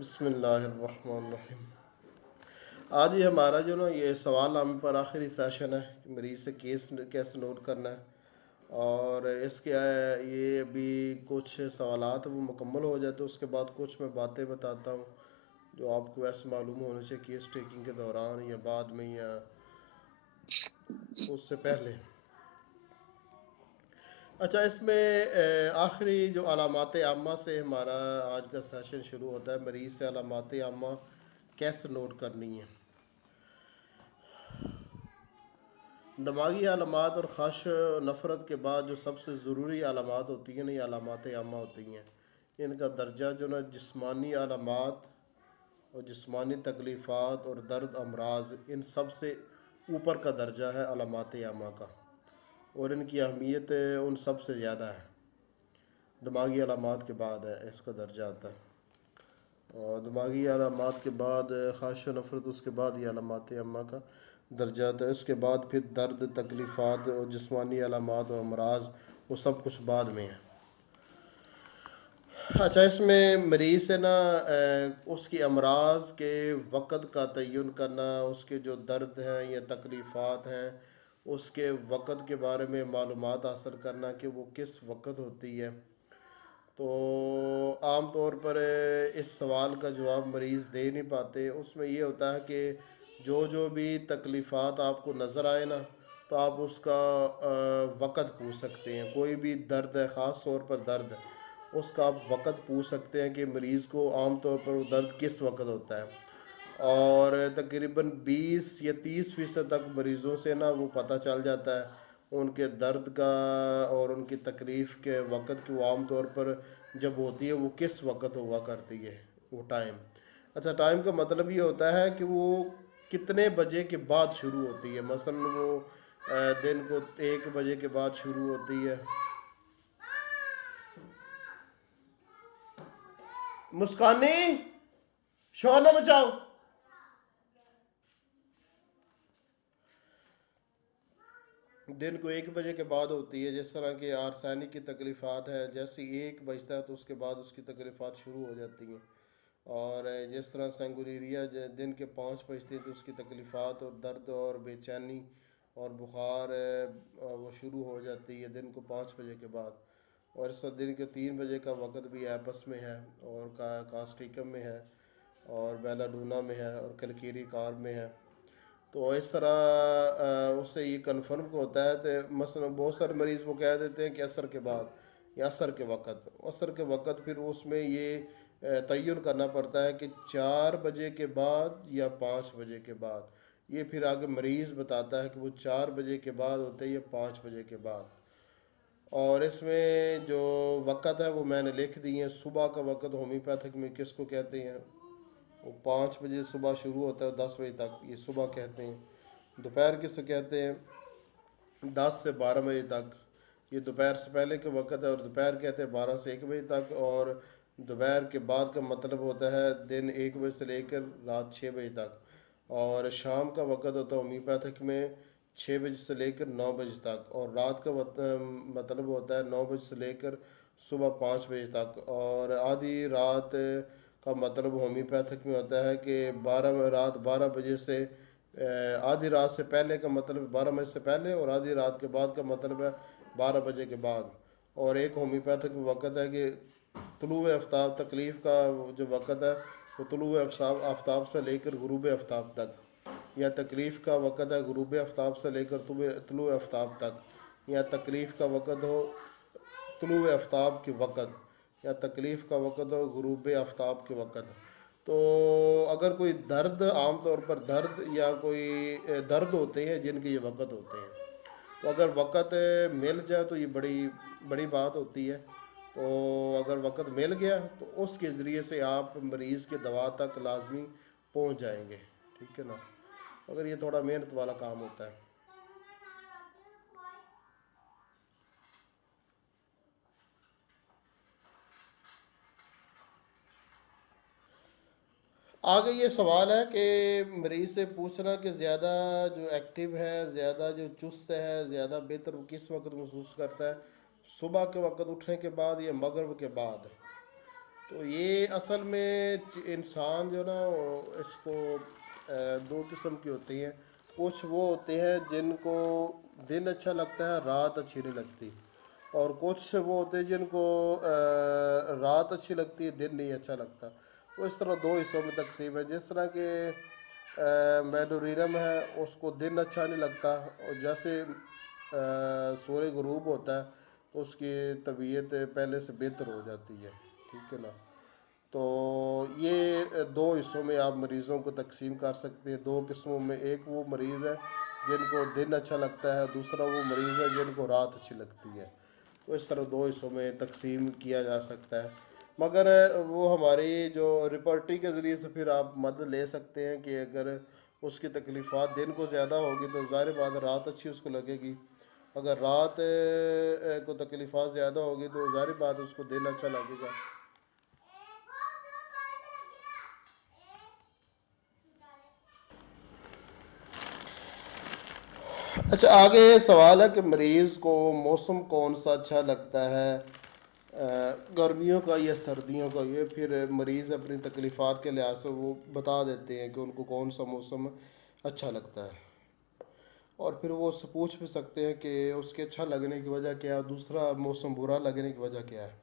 बिस्मिल्लाहिर्रहमानिर्रहीम। आज ही हमारा जो ना ये सवाल नामे पर आखिरी सेशन है कि मरीज़ से केस कैसे नोट करना है। और इसके ये अभी कुछ सवालात वो मुकम्मल हो जाते, उसके बाद कुछ मैं बातें बताता हूँ जो आपको वैसे मालूम होने से केस टेकिंग के दौरान या बाद में या उससे पहले। अच्छा, इसमें आखिरी जो अलामात आमा से हमारा आज का सेशन शुरू होता है। मरीज़ से अलामात आमा कैसे नोट करनी है। दिमागी अलामात और ख़ाश नफ़रत के बाद जो सबसे ज़रूरी अलामात होती हैं ना, ये अलामात आमा होती हैं। इनका दर्जा जो ना जिस्मानी अलामात और जिस्मानी तकलीफ़ात और दर्द अमराज, इन सब से ऊपर का दर्जा है अलामात आमा का, और इनकी अहमियत उन सब से ज़्यादा है। दिमागी अलामात के बाद है इसका दर्जा आता है, और दिमागी अलामात के बाद ख़ाश नफ़रत, उसके बाद ये अलामात आमा का दर्जा आता है। इसके बाद फिर दर्द, तकलीफ़ात और जिस्मानी अलामात और अमराज, वो सब कुछ बाद में है। अच्छा, इसमें मरीज़ से ना उसकी अमराज के वक़्त का तयन करना, उसके जो दर्द हैं या तकलीफ़ात हैं उसके वक़्त के बारे में मालूमात हासिल करना कि वो किस वक़्त होती है। तो आम तौर पर इस सवाल का जवाब मरीज़ दे नहीं पाते। उसमें ये होता है कि जो जो भी तकलीफ़ात आपको नज़र आए ना, तो आप उसका वक़्त पूछ सकते हैं। कोई भी दर्द है, ख़ास तौर पर दर्द, उसका आप वक़्त पूछ सकते हैं कि मरीज़ को आम तौर पर वो दर्द किस वक़्त होता है। और तकरीबन 20 या 30% तक मरीज़ों से ना वो पता चल जाता है उनके दर्द का और उनकी तकलीफ़ के वक़्त की। वो आम तौर पर जब होती है वो किस वक़्त हुआ करती है वो टाइम। अच्छा, टाइम का मतलब ये होता है कि वो कितने बजे के बाद शुरू होती है। मसलन वो दिन को 1 बजे के बाद शुरू होती है। मुस्कानी, शोर न मचाओ। दिन को 1 बजे के बाद होती है। जिस तरह की आर्सेनिक की तकलीफ़ात है, जैसे 1 बजता है तो उसके बाद उसकी तकलीफ़ात शुरू हो जाती हैं। और जिस तरह सेंगुलेरिया दिन के 5 बजते हैं तो उसकी तकलीफ़ात और दर्द और बेचैनी और बुखार वो शुरू हो जाती है दिन को 5 बजे के बाद। और इस वक्त दिन के 3 बजे का वक़्त भी एपस में है, और कास्टिकम में है, और बेलाडूना में है, और कलकीरी कार में है। तो इस तरह उससे ये कन्फर्म होता है। तो मसलन बहुत सारे मरीज़ वो कह देते हैं कि असर के बाद या असर के वक़्त। असर के वक़्त फिर उसमें ये तयन करना पड़ता है कि 4 बजे के बाद या 5 बजे के बाद। ये फिर आगे मरीज़ बताता है कि वो 4 बजे के बाद होते हैं या 5 बजे के बाद। और इसमें जो वक़्त है वो मैंने लिख दिए हैं। सुबह का वक़्त होम्योपैथिक में किसको कहते हैं, वो 5 बजे सुबह शुरू होता है 10 बजे तक, ये सुबह कहते हैं। दोपहर किसे कहते हैं, 10 से 12 बजे तक, ये दोपहर से पहले के वक़्त है। और दोपहर कहते हैं 12 से 1 बजे तक। और दोपहर के बाद का मतलब होता है दिन 1 बजे से लेकर रात 6 बजे तक। और शाम का वक़्त होता है होम्योपैथिक में 6 बजे से लेकर 9 बजे तक। और रात का मतलब होता है 9 बजे से लेकर सुबह 5 बजे तक। और आधी रात का मतलब होम्योपैथिक में होता है कि रात 12 बजे से आधी रात से पहले का मतलब 12 बजे से पहले, और आधी रात के बाद का मतलब है 12 बजे के बाद। और एक होम्योपैथिक वक़्त है कि तुलुए आफ्ताब, तकलीफ़ का जो वक़्त है वो तुलुए आफ्ताब से लेकर गुरूब आफ्ताब तक, या तकलीफ़ का वक़्त है गुरूब आफ्ताब से लेकर तुलुए आफ्ताब तक, या तकलीफ़ का वक़्त हो तुलुए आफ्ताब के वक़्त, या तकलीफ़ का वक़्त हो गुरूब आफ्ताब के वक़्त। तो अगर कोई दर्द, आम तौर पर दर्द या कोई दर्द होते हैं जिनके ये वक़्त होते हैं, तो अगर वक़्त मिल जाए तो ये बड़ी बड़ी बात होती है। तो अगर वक़्त मिल गया तो उसके ज़रिए से आप मरीज़ के दवा तक लाजमी पहुंच जाएंगे। ठीक है ना, अगर ये थोड़ा मेहनत वाला काम होता है। आगे ये सवाल है कि मरीज़ से पूछना कि ज़्यादा जो एक्टिव है, ज़्यादा जो चुस्त है, ज़्यादा बेहतर वो किस वक्त महसूस करता है, सुबह के वक्त उठने के बाद या मगरिब के बाद। तो ये असल में इंसान जो ना इसको दो किस्म की होती हैं। कुछ वो होते हैं जिनको दिन अच्छा लगता है, रात अच्छी नहीं लगती। और कुछ वो होते हैं जिनको रात अच्छी लगती है, दिन नहीं अच्छा लगता। तो इस तरह दो हिस्सों में तकसीम है। जिस तरह के मेडोरिनम है, उसको दिन अच्छा नहीं लगता, और जैसे सूर्य गुरूब होता है तो उसकी तबीयत पहले से बेहतर हो जाती है। ठीक है ना। तो ये दो हिस्सों में आप मरीज़ों को तकसीम कर सकते हैं, दो किस्मों में। एक वो मरीज़ है जिनको दिन अच्छा लगता है, दूसरा वो मरीज़ है जिनको रात अच्छी लगती है। तो इस तरह दो हिस्सों में तकसीम किया जा सकता है। मगर वो हमारी जो रिपोर्टरी के ज़रिए से फिर आप मदद ले सकते हैं कि अगर उसकी तकलीफ़ात दिन को ज़्यादा होगी तो ज़ाहिर बात रात अच्छी उसको लगेगी। अगर रात को तकलीफ़ात ज़्यादा होगी तो ज़ाहिर बात उसको दिन अच्छा लगेगा। अच्छा, आगे सवाल है कि मरीज़ को मौसम कौन सा अच्छा लगता है, गर्मियों का या सर्दियों का। ये फिर मरीज़ अपनी तकलीफ़ात के लिहाज से वो बता देते हैं कि उनको कौन सा मौसम अच्छा लगता है। और फिर वो उससे पूछ भी सकते हैं कि उसके अच्छा लगने की वजह क्या है, दूसरा मौसम बुरा लगने की वजह क्या है।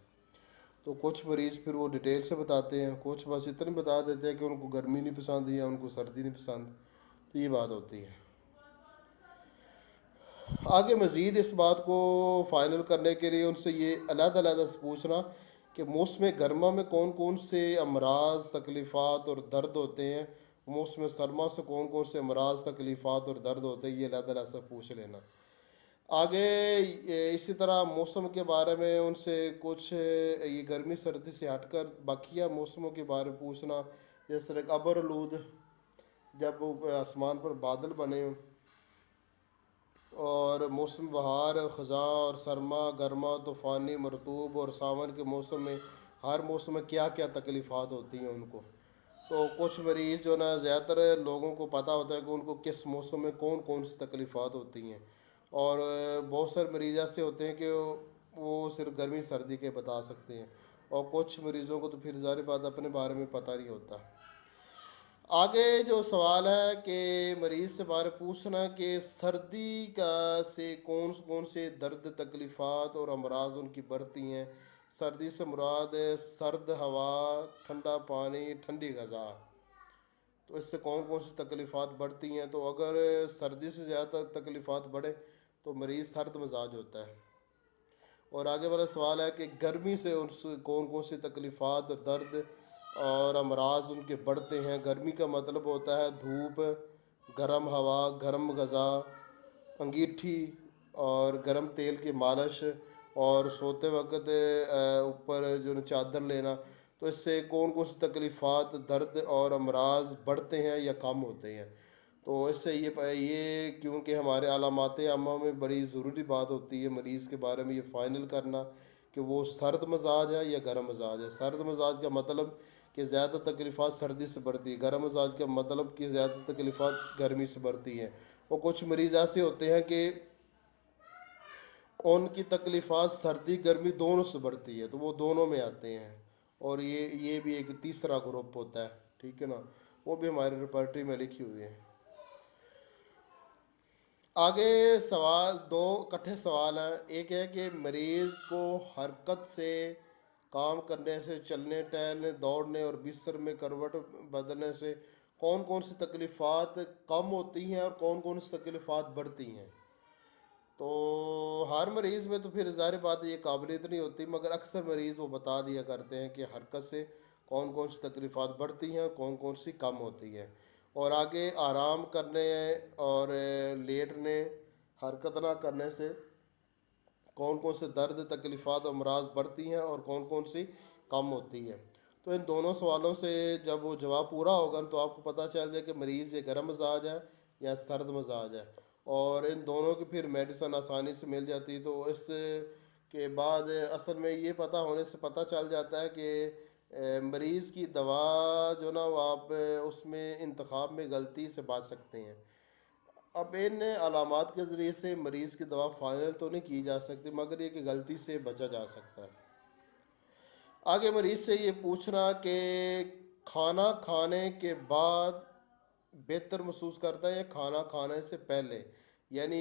तो कुछ मरीज़ फिर वो डिटेल से बताते हैं, कुछ बस इतने बता देते हैं कि उनको गर्मी नहीं पसंद या उनको सर्दी नहीं पसंद। तो ये बात होती है। आगे मज़ीद इस बात को फ़ाइनल करने के लिए उनसे ये अलग-अलग से पूछना कि मौसम गर्मा में कौन कौन से अमराज, तकलीफ़ात और दर्द होते हैं, मौसम सरमा से कौन कौन से अमराज, तकलीफ़ात और दर्द होते हैं, ये अलग-अलग से पूछ लेना। आगे इसी तरह मौसम के बारे में उनसे कुछ ये गर्मी सर्दी से हटकर बाकिया मौसमों के बारे में पूछना। जैसे अबरलूद, जब वो आसमान पर बादल बने, और मौसम बहार, ख़ज़ां और सरमा, गर्मा, तूफ़ानी, मरतूब और सावन के मौसम में, हर मौसम में क्या क्या तकलीफ़ात होती हैं उनको। तो कुछ मरीज़ जो ना, ज़्यादातर लोगों को पता होता है कि उनको किस मौसम में कौन कौन सी तकलीफ़ात होती हैं। और बहुत सारे मरीज़ ऐसे होते हैं कि वो सिर्फ गर्मी सर्दी के बता सकते हैं। और कुछ मरीज़ों को तो फिर ज़ाहिर बात अपने बारे में पता नहीं होता। आगे जो सवाल है कि मरीज़ से बारे पूछना कि सर्दी का से कौन से दर्द, तकलीफ़ात और अमराज उनकी बढ़ती हैं। सर्दी से मुराद है सर्द हवा, ठंडा पानी, ठंडी गज़ा। तो इससे कौन कौन सी तकलीफ़ात बढ़ती हैं। तो अगर सर्दी से ज़्यादा तकलीफ़ात बढ़े तो मरीज़ सर्द मिजाज होता है। और आगे वाला सवाल है कि गर्मी से उस कौन कौन सी तकलीफ़ात, दर्द और अमराज उनके बढ़ते हैं। गर्मी का मतलब होता है धूप, गर्म हवा, गर्म गज़ा, अंगीठी और गर्म तेल की मालिश, और सोते वक्त ऊपर जो न चादर लेना। तो इससे कौन कौन सी तकलीफ़ात, दर्द और अमराज बढ़ते हैं या कम होते हैं। तो इससे ये क्योंकि हमारे अलामात आमा में बड़ी ज़रूरी बात होती है मरीज़ के बारे में ये फ़ाइनल करना कि वो सर्द मजाज है या गर्म मजाज है। सर्द मजाज का मतलब कि ज़्यादा तकलीफ़ात सर्दी से बढ़ती है, गर्म मजाज का मतलब कि ज़्यादा तकलीफ़ात गर्मी से बढ़ती हैं। और कुछ मरीज़ ऐसे होते हैं कि उनकी तकलीफ़ात सर्दी गर्मी दोनों से बढ़ती है, तो वो दोनों में आते हैं। और ये भी एक तीसरा ग्रुप होता है। ठीक है ना। वो भी हमारी रिपर्टरी में लिखी हुई है। आगे सवाल दो इकट्ठे सवाल हैं। एक है कि मरीज़ को हरकत से, काम करने से, चलने टहलने, दौड़ने और बिस्तर में करवट बदलने से कौन कौन सी तकलीफ़ात कम होती हैं और कौन कौन सी तकलीफ़ात बढ़ती हैं। तो हर मरीज़ में तो फिर ज़ाहिर बात है ये काबिलियत नहीं होती, मगर अक्सर मरीज़ वो बता दिया करते हैं कि हरकत से कौन कौन सी तकलीफ़ात बढ़ती हैं, कौन कौन सी कम होती हैं। और आगे आराम करने और लेटने, हरकत ना करने से कौन कौन से दर्द, तकलीफ़ात और अमराज बढ़ती हैं और कौन कौन सी कम होती हैं। तो इन दोनों सवालों से जब वो जवाब पूरा होगा तो आपको पता चल जाए कि मरीज़ ये गर्म मजाज है या सर्द मजाज है। और इन दोनों की फिर मेडिसन आसानी से मिल जाती है। तो इस के बाद असल में ये पता होने से पता चल जाता है कि मरीज़ की दवा जो ना वो आप उसमें इंतखाब में गलती से बच सकते हैं। अब इन अलामात के ज़रिए से मरीज़ की दवा फ़ाइनल तो नहीं की जा सकती, मगर ये कि गलती से बचा जा सकता है। आगे मरीज से ये पूछना कि खाना खाने के बाद बेहतर महसूस करता है या खाना खाने से पहले, यानी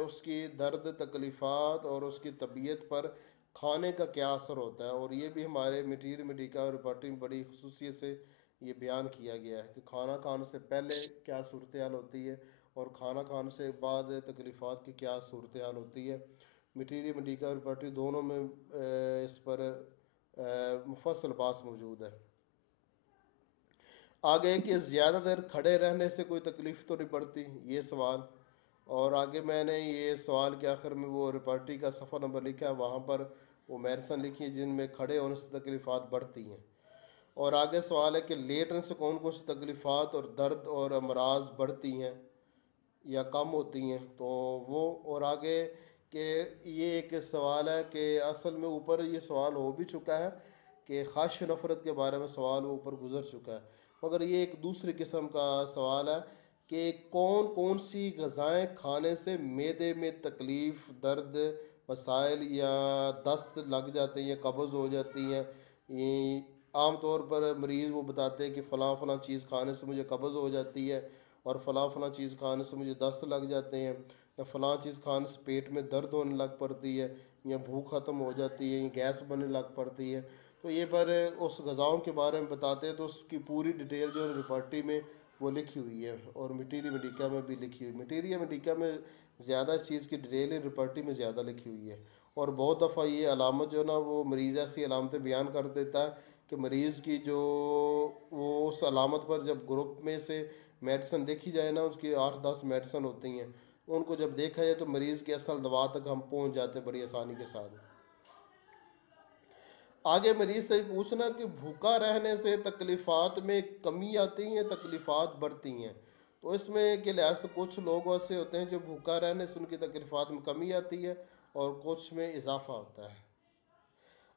उसकी दर्द तकलीफ़ात और उसकी तबीयत पर खाने का क्या असर होता है। और ये भी हमारे मटीरियल मेडिका और रिपोर्टिंग में बड़ी खसूसियत से ये बयान किया गया है कि खाना खाने से पहले क्या सूरत हाल होती है और खाना खाने से बाद तकलीफ़ात की क्या सूरत हाल होती है। मटीरियल मेडिका और रिपोर्टिंग दोनों में इस पर मुफस्सल बात मौजूद है। आगे कि ज़्यादा देर खड़े रहने से कोई तकलीफ़ तो नहीं पड़ती, ये सवाल। और आगे मैंने ये सवाल के आखिर में वो रिपर्टी का सफ़ा नंबर लिखा है, वहाँ पर वो मेडिसन लिखी है जिनमें खड़े होने से तकलीफ़ात बढ़ती हैं। और आगे सवाल है कि लेटने से कौन कौन सी तकलीफ़ात और दर्द और अमराज बढ़ती हैं या कम होती हैं, तो वो। और आगे कि ये एक सवाल है कि असल में ऊपर ये सवाल हो भी चुका है कि ख़ाश नफ़रत के बारे में सवाल वो ऊपर गुजर चुका है, मगर ये एक दूसरी किस्म का सवाल है कि कौन कौन सी ग़िज़ाएँ खाने से मैदे में तकलीफ़, दर्द, मसाइल या दस्त लग जाते हैं या कब्ज़ हो जाती हैं। ये आम तौर पर मरीज़ वो बताते हैं कि फ़लाँ फ़लाँ चीज़ खाने से मुझे कब्ज़ हो जाती है और फ़लाँ फ़लाँ चीज़ खाने से मुझे दस्त लग जाते हैं, या फ़लाँ चीज़ खाने से पेट में दर्द होने लग पड़ती है, या भूख ख़त्म हो जाती है, या गैस बनने लग पड़ती है। तो ये पर उस ग़िज़ाओं के बारे में बताते हैं, तो उसकी पूरी डिटेल जो रिपोर्टी में वो लिखी हुई है और मटीरियल मेडिका में भी लिखी हुई। मटीरियल मेडिका में ज़्यादा इस चीज़ की डिटेल है, रिपोर्टी में ज़्यादा लिखी हुई है। और बहुत दफ़ा ये अलामत जो ना वो मरीज़ ऐसी अलामतें बयान कर देता है कि मरीज़ की जो वो उस अलामत पर जब ग्रुप में से मेडिसन देखी जाए ना, उसकी 8-10 मेडिसन होती हैं, उनको जब देखा जाए तो मरीज़ की असल दवा तक हम पहुंच जाते हैं बड़ी आसानी के साथ। आगे मरीज से पूछना कि भूखा रहने से तकलीफ़ात में कमी आती हैं या तकलीफ़ात बढ़ती हैं। तो इसमें के लिहाज से कुछ लोग ऐसे होते हैं जो भूखा रहने से उनकी तकलीफ़ात में कमी आती है और कुछ में इजाफा होता है।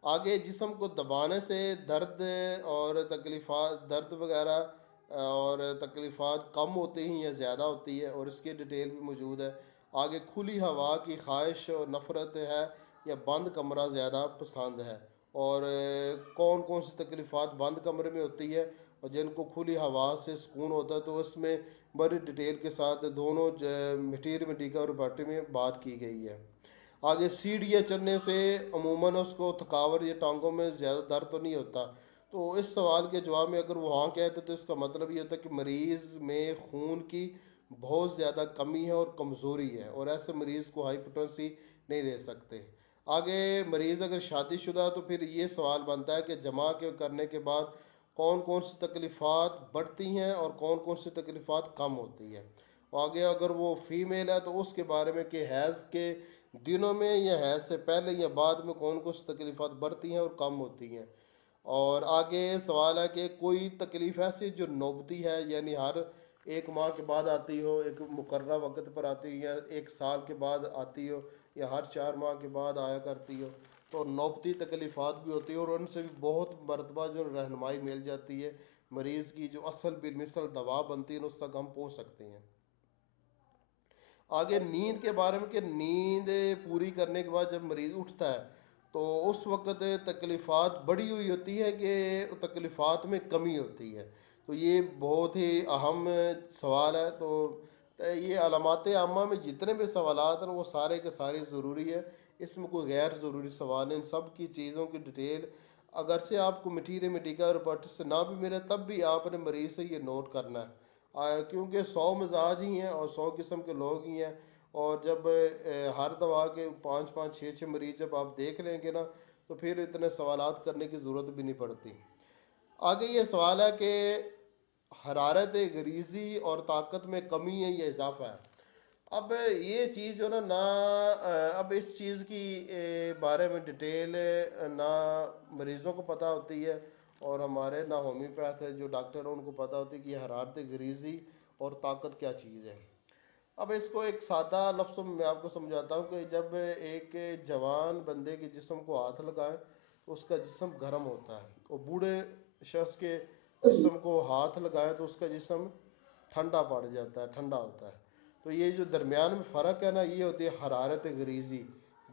आगे जिस्म को दबाने से दर्द और तकलीफ़ात, दर्द वगैरह और तकलीफ़ात कम होती हैं या ज़्यादा होती है, और इसकी डिटेल भी मौजूद है। आगे खुली हवा की ख्वाहिश और नफ़रत है या बंद कमरा ज़्यादा पसंद है, और कौन कौन सी तकलीफ़ात बंद कमरे में होती है और जिनको खुली हवा से सुकून होता है। तो इसमें बड़ी डिटेल के साथ दोनों मटीरियल मेडिका और रिपोर्ट में बात की गई है। आगे सीढ़ियाँ चढ़ने से अमूमन उसको थकावट या टांगों में ज़्यादा दर्द तो नहीं होता। तो इस सवाल के जवाब में अगर वो हाँ कहते तो इसका मतलब ये होता है कि मरीज़ में खून की बहुत ज़्यादा कमी है और कमज़ोरी है, और ऐसे मरीज़ को हाइपरटेंसी नहीं दे सकते। आगे मरीज़ अगर शादीशुदा है तो फिर ये सवाल बनता है कि जमा के करने के बाद कौन कौन सी तकलीफ़ात बढ़ती हैं और कौन कौन सी तकलीफ़ात कम होती है। आगे अगर वो फ़ीमेल है तो उसके बारे में कि हैज़ के दिनों में या हैज़ से पहले या बाद में कौन कौन सी तकलीफ़ात बढ़ती हैं और कम होती हैं। और आगे सवाल है कि कोई तकलीफ़ ऐसी जो नौबती है, यानी हर 1 माह के बाद आती हो, एक मुकर्रर वक्त पर आती हो, या 1 साल के बाद आती हो, या हर 4 माह के बाद आया करती हो। तो नौबती तकलीफ़ात भी होती है और उनसे भी बहुत मरतबा जो रहनुमाई मिल जाती है, मरीज़ की जो असल बिलमिसल दवा बनती है उस तक हम पहुँच सकते हैं। आगे नींद के बारे में कि नींद पूरी करने के बाद जब मरीज़ उठता है तो उस वक़्त तकलीफ़ात बढ़ी हुई होती है कि तकलीफ़ात में कमी होती है। तो ये बहुत ही अहम सवाल है। तो ये अलामात आमा में जितने भी सवालात हैं वो सारे के सारे ज़रूरी है, इसमें कोई गैर ज़रूरी सवाल है। इन सब की चीज़ों की डिटेल अगर से आपको मटीरियल मेडिकल रिपोर्ट से ना भी मिले तब भी आपने मरीज़ से ये नोट करना है। क्योंकि 100 मिजाज ही हैं और 100 किस्म के लोग ही हैं, और जब हर दवा के 5-5 6-6 मरीज जब आप देख लेंगे ना तो फिर इतने सवालात करने की ज़रूरत भी नहीं पड़ती। आगे ये सवाल है कि हरारत गरीज़ी और ताकत में कमी है या इजाफा है। अब ये चीज़ जो ना अब इस चीज़ की बारे में डिटेल ना मरीज़ों को पता होती है, और हमारे ना होम्योपैथ है जो डॉक्टर हैं उनको पता होती है कि हरारत गरीज़ी और ताकत क्या चीज़ है। अब इसको एक सादा लफ्ज़ों में मैं आपको समझाता हूँ कि जब एक जवान बंदे के जिस्म को हाथ लगाएं तो उसका जिस्म गर्म होता है, और बूढ़े शख्स के जिस्म को हाथ लगाएं तो उसका जिस्म ठंडा पड़ जाता है, ठंडा होता है। तो ये जो दरमियान में फ़र्क है ना, ये होती है हरारत गरीज़ी,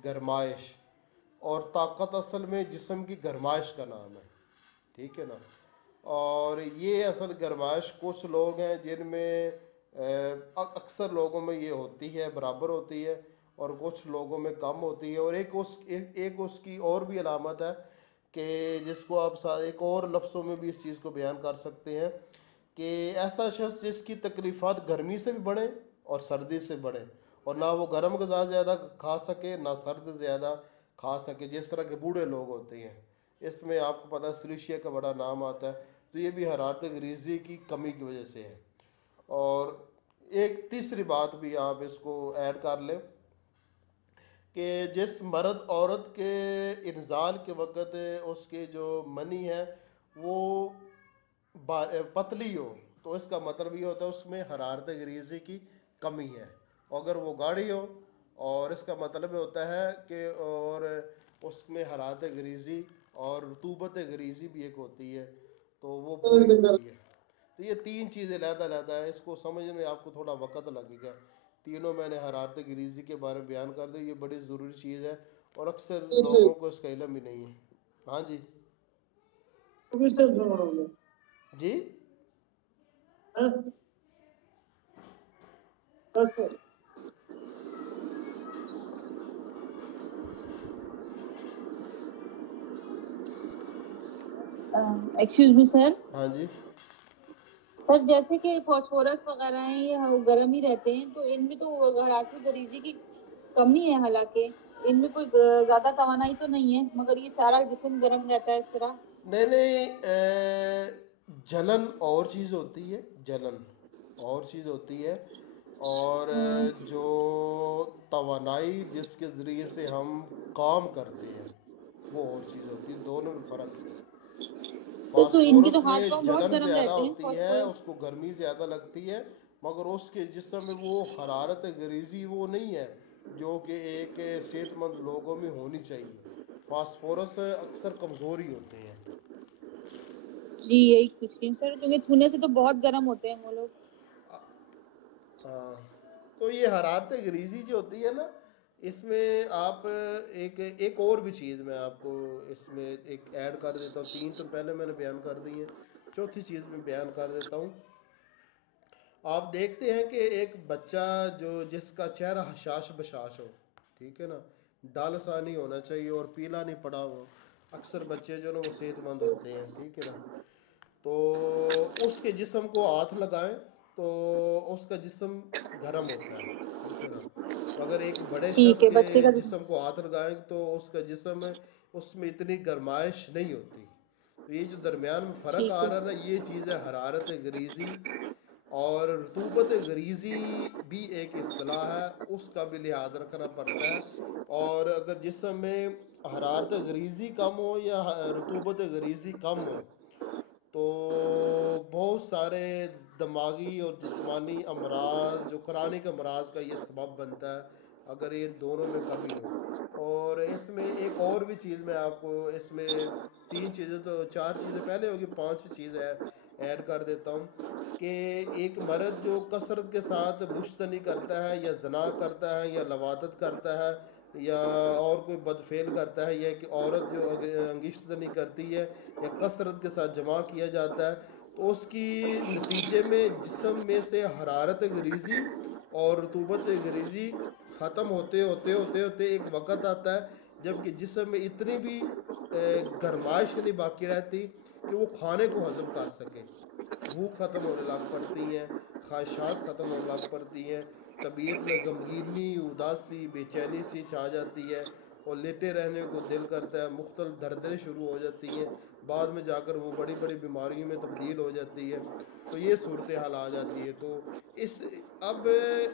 गरमाइश। और ताकत असल में जिस्म की गरमाइश का नाम है, ठीक है ना। और ये असल गरमाइश कुछ लोग हैं जिनमें अक्सर लोगों में ये होती है, बराबर होती है, और कुछ लोगों में कम होती है। और एक उसकी और भी अलामत है कि जिसको आप एक और लफ्ज़ों में भी इस चीज़ को बयान कर सकते हैं कि ऐसा शख्स जिसकी तकलीफ़ात गर्मी से भी बढ़े और सर्दी से बढ़े, और ना वो गर्म गज़ा ज़्यादा खा सके ना सर्द ज़्यादा खा सके, जिस तरह के बूढ़े लोग होते हैं। इसमें आपको पता है सलीशिया का बड़ा नाम आता है। तो ये भी हरारत गरीज़ी की कमी की वजह से है। और एक तीसरी बात भी आप इसको ऐड कर लें कि जिस मर्द औरत के इंजाल के वक़्त उसके जो मनी है वो पतली हो, तो इसका मतलब ये होता है उसमें हरारत गरीज़ी की कमी है। अगर वो गाढ़ी हो, और इसका मतलब ये होता है कि और उसमें हरारत गरीज़ी और रतूबत गरीज़ी भी एक होती है, तो वो पूरी होती है। तो ये तीन चीज़ें अलग-अलग है, इसको समझने में आपको थोड़ा वक़्त लगेगा। तीनों मैंने हरारत गरीज़ी के बारे में बयान कर दी, ये बड़ी ज़रूरी चीज़ है और अक्सर लोगों को इसका इल्म भी नहीं है। हाँ जी जी। Excuse me sir. हाँ जी। सर जैसे कि फास्फोरस वगैरह हैं ये गर्म ही रहते हैं, तो इनमें तो हरारत गरीज़ी की कमी है, हालांकि इनमें कोई ज्यादा तवानाई तो नहीं है, मगर ये सारा जिस्म गर्म रहता है इस तरह। नहीं नहीं, जलन और चीज़ होती है, जलन और चीज़ होती है, और जो तवानाई जिसके ज़रिए से हम काम करते हैं वो और चीज़ होती है, दोनों में फ़र्क है। सर तो इनके तो फास्फोरस हाथ में पाँव बहुत जलन गर्म ज़्यादा रहते हैं होती है, फास्फोरस। उसको गर्मी ज़्यादा लगती है, मगर उसके जिस्म में वो हरारत गरीज़ी वो नहीं है जो कि एक सेहतमंद लोगों में होनी चाहिए। फास्फोरस अक्सर कमज़ोर ही होते हैं। जी यही कुछ नहीं सर, क्योंकि छूने से तो बहुत गर्म होते हैं वो लोग। हाँ, तो ये हरारत गरीज़ी जो होती है ना, इसमें आप एक एक और भी चीज़ मैं आपको इसमें एक ऐड कर देता हूँ। तीन तो पहले मैंने बयान कर दी है, चौथी चीज़ में बयान कर देता हूँ। आप देखते हैं कि एक बच्चा जो जिसका चेहरा हशाश बशाश हो, ठीक है ना, डाल सा नहीं होना चाहिए और पीला नहीं पड़ा हो, अक्सर बच्चे जो ना वो सेहतमंद होते हैं, ठीक है ना। तो उसके जिस्म को हाथ लगाएं तो उसका जिस्म गर्म होता है, ठीक है ना। अगर एक बड़े ठीक शख्स है के बच्चे का। जिस्म को हाथ लगाएं तो उसका जिस्म उसमें इतनी गर्माइश नहीं होती। तो ये जो दरमियान में फ़र्क ठीक आ है। रहा है ना, ये चीज़ है हरारत गरीज़ी। और रतूबत गरीज़ी भी एक इस्तिलाह है, उसका भी लिहाज रखना पड़ता है। और अगर जिस्म में हरारत गरीज़ी कम हो या रतूबत गरीज़ी कम हो तो बहुत सारे दिमागी और जिस्मानी अमराज जो क्रानिक अमराज का ये सबब बनता है अगर ये दोनों में कमी हो। और इसमें एक और भी चीज़ मैं आपको इसमें तीन चीज़ें तो चार चीज़ें पहले होगी, पांचवी चीज़ ऐड कर देता हूँ कि एक मर्द जो कसरत के साथ बुश्तनी करता है या जना करता है या लवादत करता है या और कोई बदफेल करता है, या कि औरत जो अंगिश्तनी करती है या कसरत के साथ जमा किया जाता है, तो उसकी नतीजे में जिस्म में से हरारत गरीज़ी और रतूबत गरीज़ी ख़त्म होते होते होते होते एक वक़्त आता है जबकि जिस्म में इतनी भी गरमाइश नहीं बाकी रहती कि वो खाने को हज़म कर सके। भूख ख़त्म होने लग पड़ती हैं, ख्वाहिशात ख़त्म होने लग पड़ती हैं, तबीयत में गमगीनी, उदासी, बेचैनी सी छा जाती है और लेटे रहने को दिल करता है, मुख्तलिफ दर्दें शुरू हो जाती हैं, बाद में जाकर वो बड़ी बड़ी बीमारियों में तब्दील हो जाती है। तो ये सूरत हाल आ जाती है। तो इस अब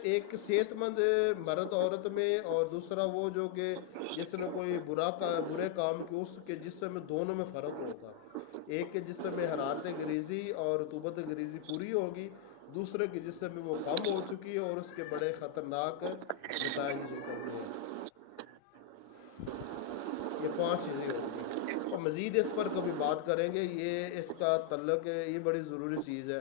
एक सेहतमंद मर्द औरत में और दूसरा वो जो कि जिसने कोई बुरे काम किए उसके जिस्म में दोनों में फ़र्क होगा। एक के जिस्म में हरारत गरीज़ी और रतूबत गरीज़ी पूरी होगी, दूसरे के जिस्म में वो कम हो चुकी है और उसके बड़े ख़तरनाक नताइज निकलते हैं। ये पांच चीज़ें होंगी। मज़ीद इस पर कभी बात करेंगे। ये इसका तल्लक ये बड़ी ज़रूरी चीज़ है,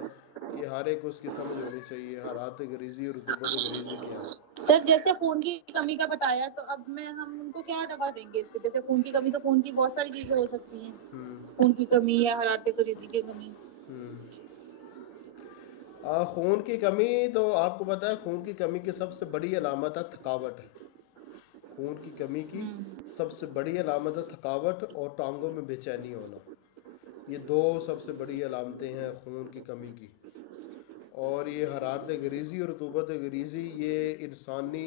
ये हर एक को उसकी समझ होनी चाहिए, हरारत गरीज़ी और रुतूबत गरीज़ी क्या है। सर जैसे खून की कमी का बताया, तो अब मैं हम उनको क्या दवा देंगे इस पे? जैसे खून की कमी, तो खून की बहुत सारी चीजें हो सकती हैं, खून की कमी या हरारत गरीजी की कमी। खून की कमी, तो आपको पता है खून की कमी की सबसे बड़ी अलामत है थकावट है। खून की कमी की सबसे बड़ी अलामत है थकावट और टांगों में बेचैनी होना। ये दो सबसे बड़ी अलामतें हैं खून की कमी की। और ये हरारत गरीज़ी और रतूबत गरीज़ी ये इंसानी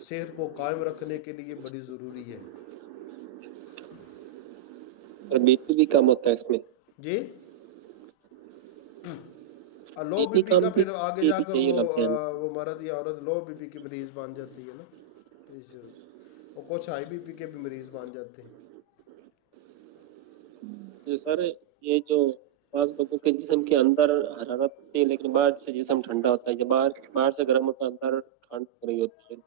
सेहत को कायम रखने के लिए बड़ी ज़रूरी है। और बीपी भी कम होता है इसमें जी, लो बीपी बीपी कम का किस फिर आगे चीज की जाकर चाहिए लगता है? वो मर्द या औरत लो बीपी की मरीज़ बन जाती है ना, और कुछ हाई बीपी के भी मरीज़ बन जाते हैं। सर ये जो बाज़ लोगों के जिस्म के अंदर हरारत होती है लेकिन बाहर से जिस्म ठंडा होता है, जब बाहर से गर्म होता है अंदर ठंड हो रही होती है।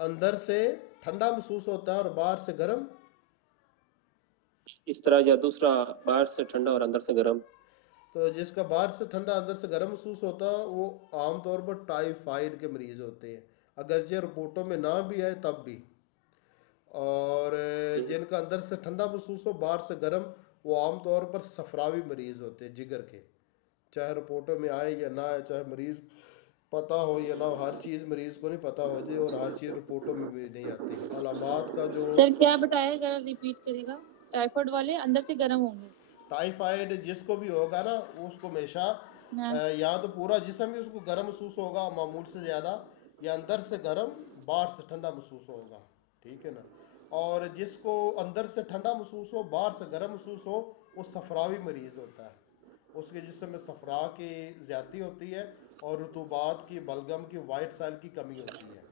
अंदर से ठंडा महसूस होता है और बाहर से गर्म। इस तरह, या दूसरा बाहर से ठंडा और अंदर से गर्म। तो जिसका बाहर से ठंडा अंदर से गर्म महसूस होता है वो आमतौर पर टाइफाइड के मरीज़ होते हैं, अगरचे रिपोर्टों में ना भी आए तब भी। और जिनका अंदर से ठंडा महसूस हो बाहर से गर्म, वो आमतौर पर सफरावी मरीज़ होते हैं जिगर के। चाहे रिपोर्टों में आए या ना आए, चाहे मरीज़ पता हो या ना हो, हर चीज़ मरीज़ को नहीं पता होती और हर चीज़ रिपोर्टों में भी नहीं आती। अलामात का जो सर क्या बताया, जरा रिपीट करेगा? टाइफाइड वाले अंदर से गर्म होंगे? टाइफाइड जिसको भी होगा ना, वो उसको हमेशा या तो पूरा जिस्म ही उसको गर्म महसूस होगा मामूल से ज़्यादा, या अंदर से गर्म बाहर से ठंडा महसूस होगा, ठीक है ना। और जिसको अंदर से ठंडा महसूस हो बाहर से गर्म महसूस हो, वो सफरावी मरीज़ होता है। उसके जिस्म में सफरा की ज़्यादती होती है और रुतूबात की, बलगम की, वाइट सेल की कमी होती है।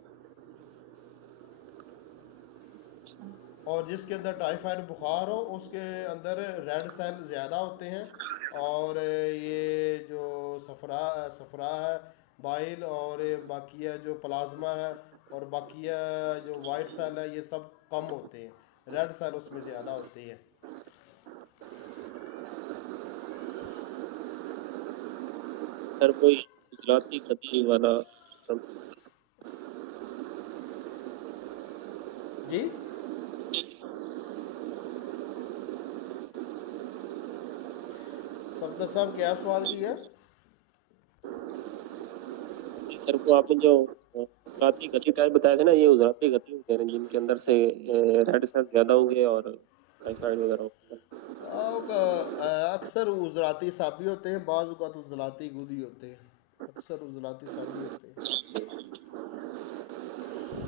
और जिसके अंदर टाइफाइड बुखार हो उसके अंदर रेड सेल ज़्यादा होते हैं, और ये जो सफरा सफरा है, बाइल, और बाकिया जो प्लाज्मा है, और बाकिया जो वाइट सेल है, ये सब कम होते हैं, रेड सेल उसमें ज़्यादा होते हैं। सर कोई गुजराती गति वाला जी, सफदर साहब क्या सवाल किया? सर को आपने जो गुजराती गति टाइप बताया था ना, ये गुजराती गति होते हैं जिनके अंदर से रेड सेल ज्यादा होंगे और टाइफाइड वगैरह होगा। अक्सर उजलाती साबी होते हैं, बाज़ औक़ात उजलाती गुदी होते हैं, अक्सर उजलाती साबी होते हैं।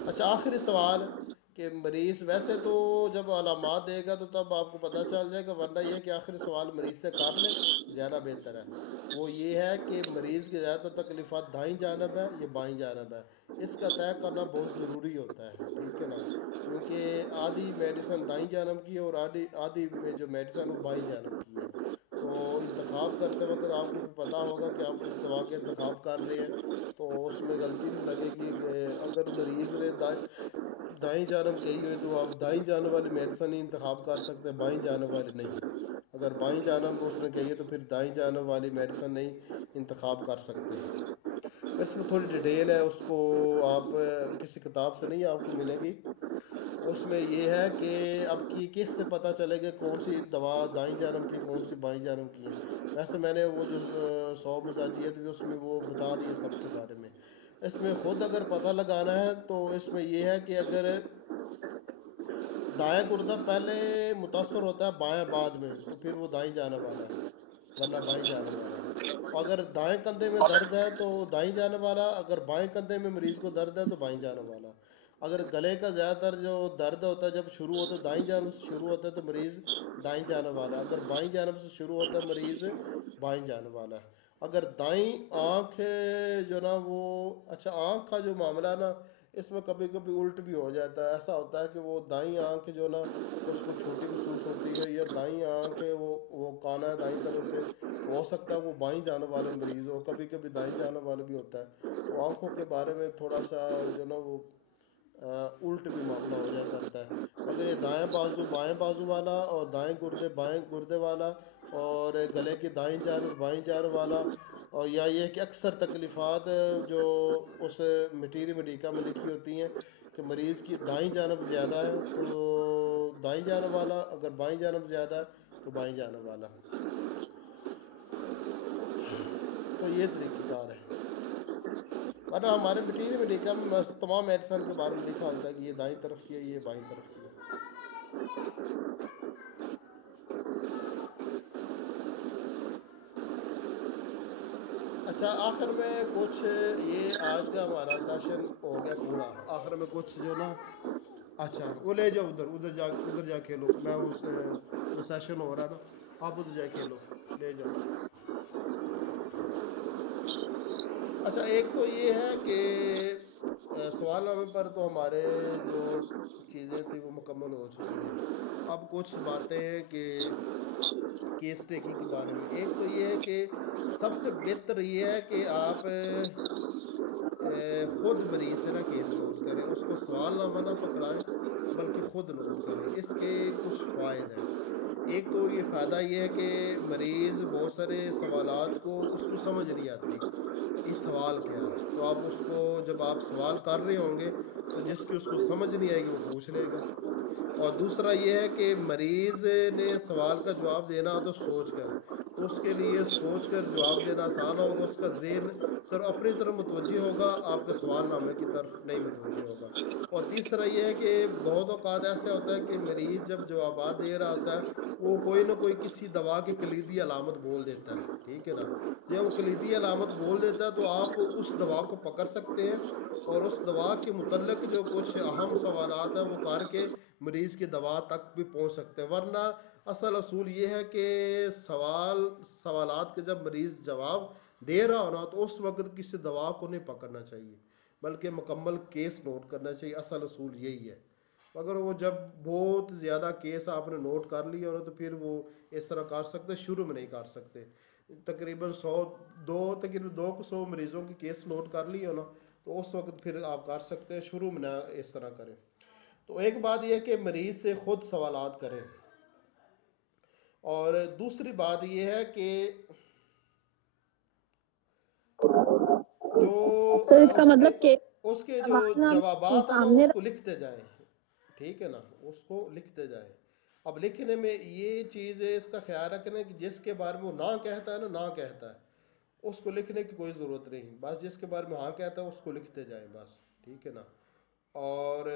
अच्छा, आखिरी सवाल कि मरीज़ वैसे तो जब अलामात देगा तो तब आपको पता चल जाएगा, वरना यह कि आखिरी सवाल मरीज़ से कर लें ज़्यादा बेहतर है। वो ये है कि मरीज़ की ज़्यादातर तकलीफ़ात दाईं जानब है या बाईं जानब है, इसका तय करना बहुत ज़रूरी होता है, ठीक है ना। क्योंकि आधी मेडिसन दाईं जानब की है और आधी आधी में जो मेडिसन वो बाईं जानब की है। तो इंतखाब करते वक्त आपको भी पता होगा कि आप जिस दवा के इंतखाब कर रहे हैं तो उसमें गलती नहीं लगेगी। अगर मरीज़ ने दाईं जानब कही हुई तो आप दाईं जानब वाली मेडिसन ही इंतखाब कर सकते हैं, बाईं जानब वाली नहीं। अगर बाईं जानब उसने कही है तो फिर दाईं जानब वाली मेडिसन नहीं इंतखाब कर सकते हैं। इसमें थोड़ी डिटेल है, उसको आप किसी किताब से नहीं आपको मिलेगी। उसमें ये है कि आपकी किस से पता चलेगा कौन सी दवा दाईं जानब की कौन सी बाईं जानब की है। वैसे मैंने वो जो 100 मसाजियत भी उसमें वो बता दिए सब के बारे में। इसमें ख़ुद अगर पता लगाना है तो इसमें यह है कि अगर दायां गुर्दा पहले मुतासर होता है बायां बाद में, तो फिर वो दाईं जाने वाला है, वरना बाईं जाने वाला है। और अगर दाएं कंधे में दर्द है तो दाईं जाने वाला, अगर बाएं कंधे में मरीज़ को दर्द है तो बाईं जाने वाला। अगर गले का ज़्यादातर जो दर्द होता है जब शुरू होता है दाईं जानब से शुरू होता है तो मरीज़ दाईं जाने वाला है, अगर बाईं जानब से शुरू होता है मरीज़ बाईं जाने वाला है। अगर दाईं आँख जो ना वो, अच्छा आँख का जो मामला है ना, इसमें कभी कभी उल्ट भी हो जाता है। ऐसा होता है कि वो दाईं आँख जो ना उसको छोटी महसूस होती है, या दाईं आँख वो काना है दाईं तरफ से, हो सकता है वो बाईं जाने वाले मरीज़ हो, कभी कभी दाईं जाने वाले भी होता है। तो आँखों के बारे में थोड़ा सा जो ना वो उल्ट भी मामला हो जाया करता है। मगर ये दाएं बाजू बाएं बाजू वाला और दाएं गुर्दे बाएं गुर्दे वाला और गले की दाईं जानब बाईं जानब वाला, और या ये कि अक्सर तकलीफ़ात जो उस मटीरियल मेडिका में लिखी होती हैं कि मरीज़ की दाईं जानब ज़्यादा है तो दाईं जानब वाला, अगर बाईं जानब ज़्यादा है तो बाईं जानब वाला। तो ये तरीक़ेकार है। वरना हमारे मटीरियल मेडिका में बस तमाम मेडिसन के बारे में लिखा होता है कि ये दाईं तरफ किया, ये बाईं तरफ किया। अच्छा, आखिर में कुछ, ये आज का हमारा सेशन हो गया पूरा। आखिर में कुछ जो ना, अच्छा वो ले जाओ उधर, उधर जा खेलो। मैं उस वो सेशन हो रहा है ना, आप उधर जा खेलो, ले जाओ। अच्छा, एक तो ये है कि सवाल नामे पर तो हमारे जो चीज़ें थी वो मुकम्मल हो चुकी हैं। अब कुछ बातें कि केस टेकिंग के बारे में। एक तो ये है कि सबसे बेहतर ये है कि आप ख़ुद मरीज़ से ना केस नोट करें, उसको सवालनामा ना पकड़ाएं बल्कि ख़ुद नोट करें। इसके कुछ फ़ायदे हैं। एक तो ये फ़ायदा ये है कि मरीज़ बहुत सारे सवालात को उसको समझ नहीं आती ये सवाल क्या है, तो आप उसको जब आप सवाल कर रहे होंगे तो जिसकी उसको समझ नहीं आएगी वो पूछ लेगा। और दूसरा ये है कि मरीज़ ने सवाल का जवाब देना हो तो सोच कर, तो उसके लिए सोच कर जवाब देना आसान होगा। उसका ज़हन सर अपनी तरफ मुतवज्जह होगा, आपके सवाल नामे की तरफ नहीं मुतवज्जह होगा। और तीसरा ये है कि बहुत औक़ात ऐसा होता है कि मरीज़ जब जवाब दे रहा होता है वो कोई ना कोई किसी दवा की कलीदी अलामत बोल देता है, ठीक है ना। जब वो कलीदी अलामत बोल देता है तो आप उस दवा को पकड़ सकते हैं और उस दवा के मुतल्लिक़ जो कुछ अहम सवालात हैं वो करके मरीज़ की दवा तक भी पहुंच सकते हैं। वरना असल असूल ये है कि सवालात के जब मरीज़ जवाब दे रहा हो ना तो उस वक्त किसी दवा को नहीं पकड़ना चाहिए बल्कि मुकम्मल केस नोट करना चाहिए। असल असूल यही है। अगर वो जब बहुत ज़्यादा केस आपने नोट कर लिया हो ना तो फिर वो इस तरह कर सकते, शुरू में नहीं कर सकते। तकरीबन 200 मरीज़ों के केस नोट कर लिए हो ना तो उस वक्त फिर आप कर सकते हैं, शुरू में ना इस तरह करें। तो एक बात यह है कि मरीज़ से ख़ुद सवालात करें, और दूसरी बात यह है कि जो सर इसका मतलब के उसके जो जवाबात है ना सामने उसको लिखते जाएं, ठीक है ना, उसको लिखते जाएं। अब लिखने में ये चीज़ है, इसका ख्याल रखना कि जिसके बारे में वो ना कहता है ना कहता है उसको लिखने की कोई ज़रूरत नहीं, बस जिसके बारे में हाँ कहता है उसको लिखते जाएं बस, ठीक है ना। और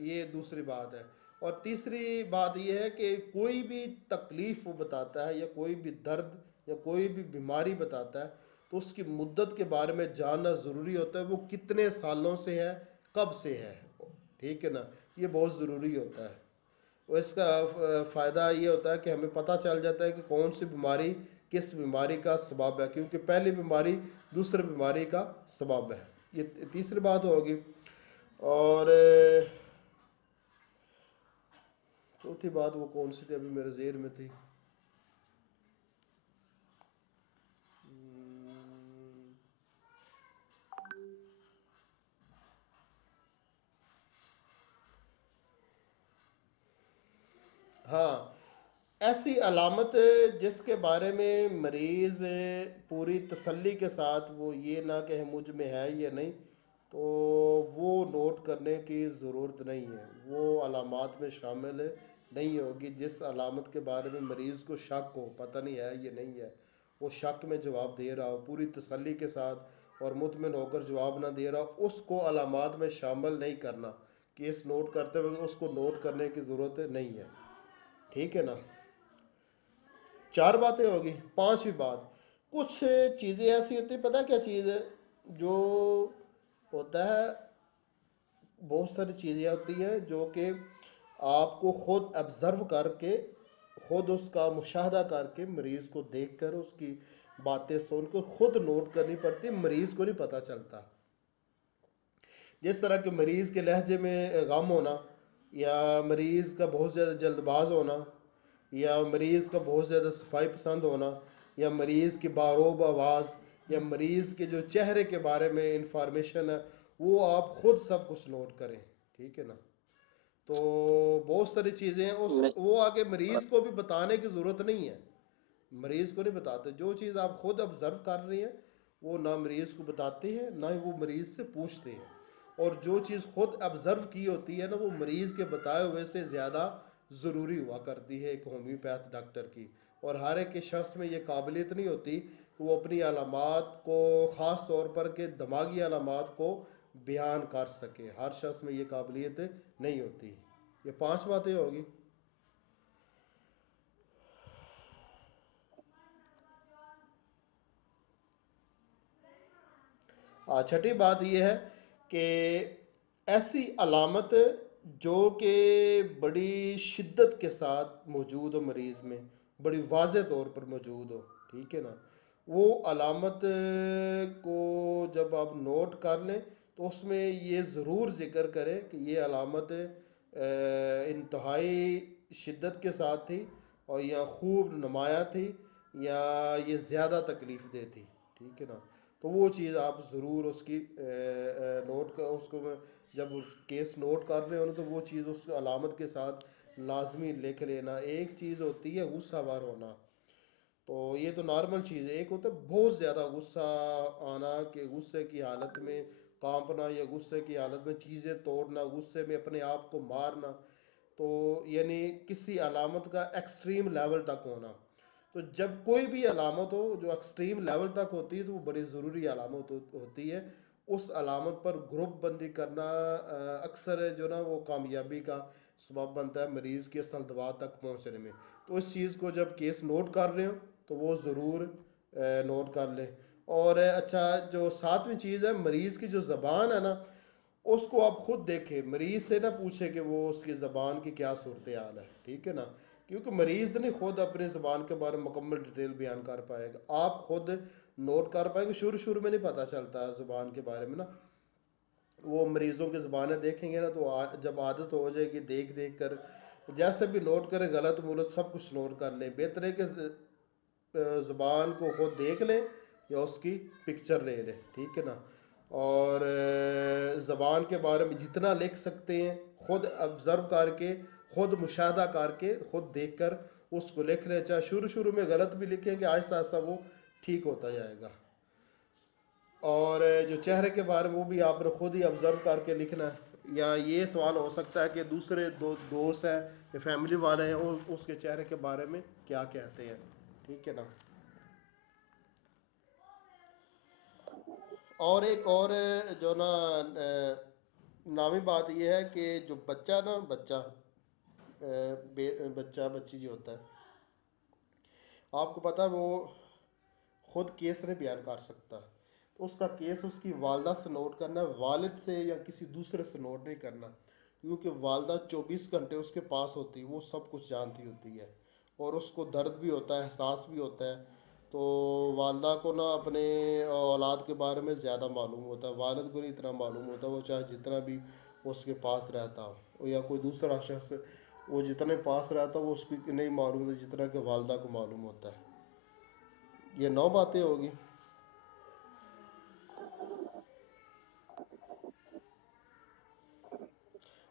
ये दूसरी बात है। और तीसरी बात यह है कि कोई भी तकलीफ़ वो बताता है या कोई भी दर्द या कोई भी बीमारी बताता है तो उसकी मुद्दत के बारे में जानना ज़रूरी होता है, वो कितने सालों से है, कब से है, ठीक है ना, ये बहुत ज़रूरी होता है। और इसका फ़ायदा ये होता है कि हमें पता चल जाता है कि कौन सी बीमारी किस बीमारी का सबब है, क्योंकि पहली बीमारी दूसरी बीमारी का सबब है। ये तीसरी बात होगी। और चौथी बात वो कौन सी थी, अभी मेरे ज़हन में थी। हाँ, ऐसी अलामत जिसके बारे में मरीज़ पूरी तसल्ली के साथ वो ये ना कहे मुझ में है या नहीं, तो वो नोट करने की ज़रूरत नहीं है, वो अलामात में शामिल नहीं होगी। जिस अलामत के बारे में मरीज़ को शक हो, पता नहीं है या नहीं है, वो शक में जवाब दे रहा हो पूरी तसल्ली के साथ और मुतमिन होकर जवाब ना दे रहा, उसको अलामात में शामिल नहीं करना। केस नोट करते हुए उसको नोट करने की ज़रूरत नहीं है, ठीक है ना। 4 बातें होगी। 5वीं बात, कुछ चीज़ें ऐसी होती है, पता क्या चीज़ है जो होता है, बहुत सारी चीज़ें होती हैं जो कि आपको ख़ुद ऑब्ज़र्व करके ख़ुद उसका मुशाहदा करके मरीज़ को देखकर उसकी बातें सुनकर ख़ुद नोट करनी पड़ती, मरीज़ को नहीं पता चलता। जिस तरह के मरीज़ के लहजे में गम होना, या मरीज़ का बहुत ज़्यादा जल्दबाज होना, या मरीज़ का बहुत ज़्यादा सफाई पसंद होना, या मरीज़ की बारोब आवाज़, या मरीज़ के जो चेहरे के बारे में इंफॉर्मेशन है वो आप खुद सब कुछ नोट करें, ठीक है ना। तो बहुत सारी चीज़ें हैं उस वो आगे मरीज़ को भी बताने की ज़रूरत नहीं है, मरीज़ को नहीं बताते। जो चीज़ आप खुद ऑब्ज़र्व कर रही हैं वो ना मरीज़ को बताते हैं ना ही वो मरीज़ से पूछते हैं। और जो चीज़ खुद ऑब्ज़र्व की होती है ना वो मरीज़ के बताए हुए से ज़्यादा ज़रूरी हुआ करती है एक होम्योपैथ डॉक्टर की। और हर एक के शख्स में ये काबिलियत नहीं होती कि वो अपनी अलामात को, ख़ास तौर पर के दिमागी अलामात को बयान कर सके। हर शख्स में ये काबिलियत नहीं होती। ये 5 बातें होगी। छठी बात यह है कि ऐसी अलामत जो कि बड़ी शिद्दत के साथ मौजूद हो मरीज़ में, बड़ी वाज़े तौर पर मौजूद हो, ठीक है ना, वो अलामत को जब आप नोट कर लें तो उसमें ये ज़रूर ज़िक्र करें कि ये अलामत इंतहाई शिद्दत के साथ थी और या खूब नुमाया थी या ये ज़्यादा तकलीफ़ दे थी, ठीक है ना। तो वो चीज़ आप ज़रूर उसकी नोट कर उसको जब उस केस नोट कर रहे हो ना तो वो चीज़ उस अलामत के साथ लाजमी लिख लेना। एक चीज़ होती है गुस्सा वार होना, तो ये तो नॉर्मल चीज़ है। एक होता है बहुत ज़्यादा गुस्सा आना कि गुस्से की हालत में कांपना या गुस्से की हालत में चीज़ें तोड़ना, गुस्से में अपने आप को मारना, तो यानी किसी अलामत का एक्सट्रीम लेवल तक होना। तो जब कोई भी अलामत हो जो एक्सट्रीम लेवल तक होती है तो वो बड़ी ज़रूरी अलामत होती है। उस अलामत पर ग्रुप बंदी करना अक्सर जो ना वो कामयाबी का सबब बनता है मरीज़ के असल दवा तक पहुंचने में। तो इस चीज़ को जब केस नोट कर रहे हो तो वो ज़रूर नोट कर लें। और अच्छा, जो सातवीं चीज़ है, मरीज़ की जो ज़बान है ना उसको आप खुद देखें, मरीज़ से ना पूछे कि वो उसकी ज़बान की क्या सूरत हाल है, ठीक है ना। क्योंकि मरीज़ नहीं खुद अपनी ज़बान के बारे में मुकम्मल डिटेल बयान कर पाएगा, आप खुद नोट कर पाएंगे। शुरू शुरू में नहीं पता चलता ज़बान के बारे में ना, वो मरीज़ों की ज़बानें देखेंगे ना तो जब आदत हो जाएगी देख देख कर जैसे भी नोट करें, गलत मुलत सब कुछ नोट कर लें। बेहतर है कि ज़बान को खुद देख लें या उसकी पिक्चर ले लें, ठीक है ना। और ज़बान के बारे में जितना लिख सकते हैं खुद ऑब्ज़र्व करके, खुद मुशाहदा करके, खुद देख कर उसको लिख लें। चाहे शुरू शुरू में गलत भी लिखेंगे, आहिस्ता आहिस्ता वो ठीक होता जाएगा। और जो चेहरे के बारे में वो भी आपने खुद ही ऑब्ज़र्व करके लिखना है। या ये सवाल हो सकता है कि दूसरे दोस्त हैं या फैमिली वाले हैं उसके चेहरे के बारे में क्या कहते हैं, ठीक है ना। और एक और जो ना नामी बात यह है कि जो बच्चा ना बच्चा बच्ची जो होता है, आपको पता है वो खुद केस नहीं बयान कर सकता, तो उसका केस उसकी वालदा से नोट करना है, वालिद से या किसी दूसरे से नोट नहीं करना। क्योंकि वालदा 24 घंटे उसके पास होती है, वो सब कुछ जानती होती है और उसको दर्द भी होता है, एहसास भी होता है। तो वालदा को ना अपने औलाद के बारे में ज़्यादा मालूम होता है, वालिद को नहीं इतना मालूम होता। वो चाहे जितना भी उसके पास रहता हो या कोई दूसरा शख्स वो जितने पास रहता हो वो उसको नहीं मालूम होता जितना कि वालदा को मालूम होता है। ये 9 बातें होगी।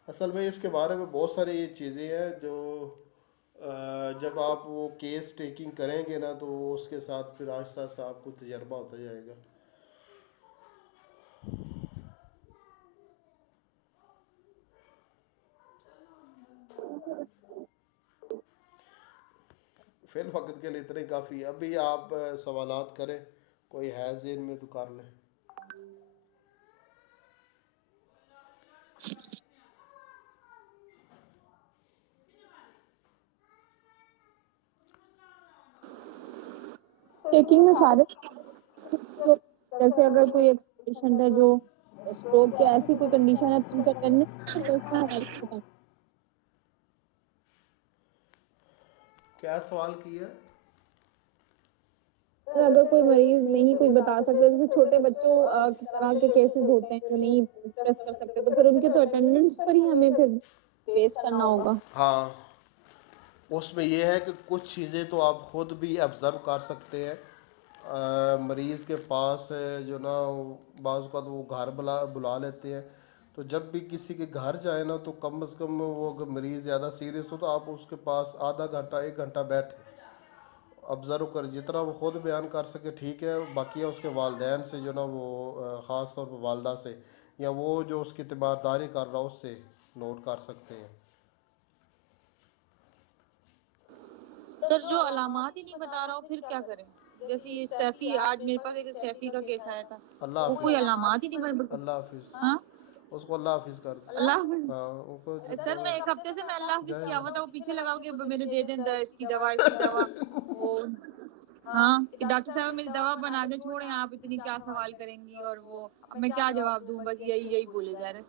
असल में इसके बारे में बहुत सारी ये चीज़ें हैं जो जब आप वो केस टेकिंग करेंगे ना तो उसके साथ फिर आहिस्ता आहिस्ता आपको तजर्बा होता जाएगा। फिल वक्त के लिए इतने काफ़ी। अभी आप सवालात करें, कोई है ज़हन में तो कर लें। टेकिंग में सारे तो जैसे अगर कोई पेशेंट है जो स्ट्रोक या ऐसी कोई कंडीशन है तो उनका अटेंडेंस तो उसका हवाला बताओ। क्या सवाल किया? सर अगर कोई मरीज नहीं कोई बता सकता, जैसे छोटे बच्चों की तरह के केसेस होते हैं जो नहीं एक्सप्रेस कर सकते, तो फिर उनके तो अटेंडेंस पर ही हमें फिर बेस करना होगा। हाँ, उसमें यह है कि कुछ चीज़ें तो आप खुद भी ऑब्ज़र्व कर सकते हैं मरीज़ के पास जो ना बाज़ का तो वो घर बुला बुला लेते हैं। तो जब भी किसी के घर जाए ना तो कम से कम वो अगर मरीज़ ज़्यादा सीरियस हो तो आप उसके पास आधा घंटा 1 घंटा बैठे ऑब्ज़र्व कर, जितना वो ख़ुद बयान कर सके ठीक है, बाकी है उसके वालदैन से जो ना वो ख़ास तौर पर वालदा से या वो जो उसकी तीमारदारी कर रहा है उससे नोट कर सकते हैं। सर जो अलामात ही नहीं बता रहा हूँ फिर क्या करें? जैसे ये स्टेफी, आज मेरे पास एक स्टेफी का केस आया था, अल्लाह वो कोई हाफिज़, अलामात ही नहीं बता। अल्लाह हाफिज़, हाँ, उसको अल्लाह हाफिज़ कर दो। अल्लाह हाफ़िज़। हाँ उनको सर मैं एक हफ्ते से मैं अल्लाह हाफ़िज़ जाए किया हुआ था, वो पीछे लगा के मेरे दे दें इसकी दवा वो। हाँ कि डॉक्टर साहब मेरी दवा बना दे, छोड़े आप इतनी क्या सवाल करेंगी, और वो अब मैं क्या जवाब दूं, बस यही यही बोले जा रहे।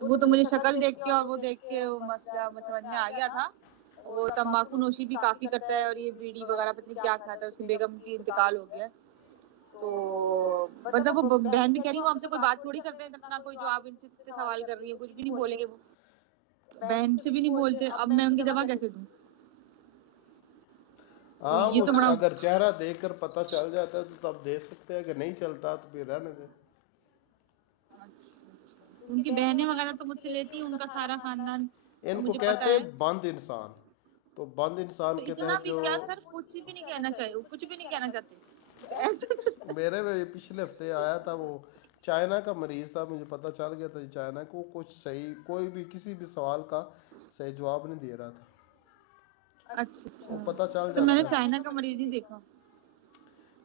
तो वो तो मुझे शक्ल देख के और वो देख के वो मसला समझ में आ गया था। वो तंबाकू नोशी भी काफी करता है और ये बीड़ी वगैरह पता नहीं क्या खाता है, उसकी बेगम की इंतकाल हो गया। तो मतलब वो बहन भी कह रही है वो हमसे कोई बात थोड़ी करते हैं इतना, कोई जो आप इनसे इतने सवाल कर रही है, कुछ भी नहीं बोलेंगे वो, बहन से भी नहीं बोलते। अब मैं उनकी दवा कैसे दूं? तो हाँ ये वो तो बड़ा, अगर चेहरा देखकर पता चल जाता है तो तब दे सकते हैं, अगर नहीं चलता तो फिर रहने दे। उनकी बहनें वगैरह तो मुझसे लेती है, उनका सारा खानदान तो इनको मुझे पता कहते है। हैं बंद इंसान। तो बंद इंसान तो के इतना तहत भी जो क्या सर, कुछ भी नहीं कहना चाहिए, कुछ भी नहीं कहना चाहते ऐसा तो। मेरे में पिछले हफ्ते आया था, वो चाइना का मरीज था, मुझे पता चल गया था चाइना को कुछ सही कोई भी किसी भी सवाल का सही जवाब नहीं दे रहा था। अच्छा वो अच्छा, पता चल तो मैंने जाता है। चाइना का मरीज ही देखा।